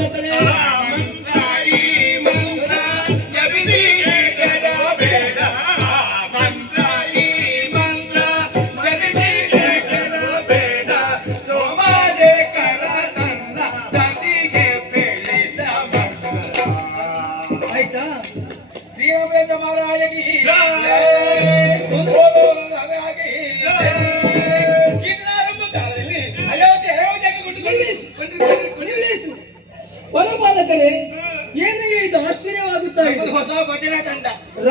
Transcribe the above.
ಬಂದ್ರಿ ಮಂತ್ರೀ ಮೌನ ಜಬಿತೀ ಕೆದನ ಬೇಡ ಮಂತ್ರೀ ಬಂದ್ರಿ ಜಬಿತೀ ಕೆದನ ಬೇಡ ಸೋಮ ಜೇ ಕರ ದੰಡ ಸಾತಿ ಕೆ ತೇಳಿದ ಗುಟ್ಟು ಕೊಡಿ ಕೊಡಿ ಕೊನಿಲ್ಲೇಶ ಪರಪಾಲಕರೇ ಏನೇ ಇದು ಆಶ್ಚರ್ಯವಾಗುತ್ತಾ ಇದೆ ಹೊಸ ಭಜನಾ ತಂಡ